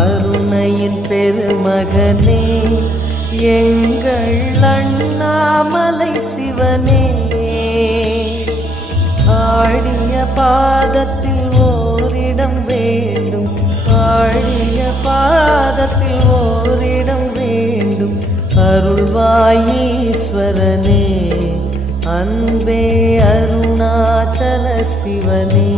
அருணையின் பெருமகனே எங்கள் அண்ணாமலை சிவனே, ஆடிய பாதத்தில் ஓரிடம் வேண்டும், ஆடிய பாதத்தில் ஓரிடம் வேண்டும். அருள்வாயீஸ்வரனே, அன்பே அருணாச்சல சிவனே.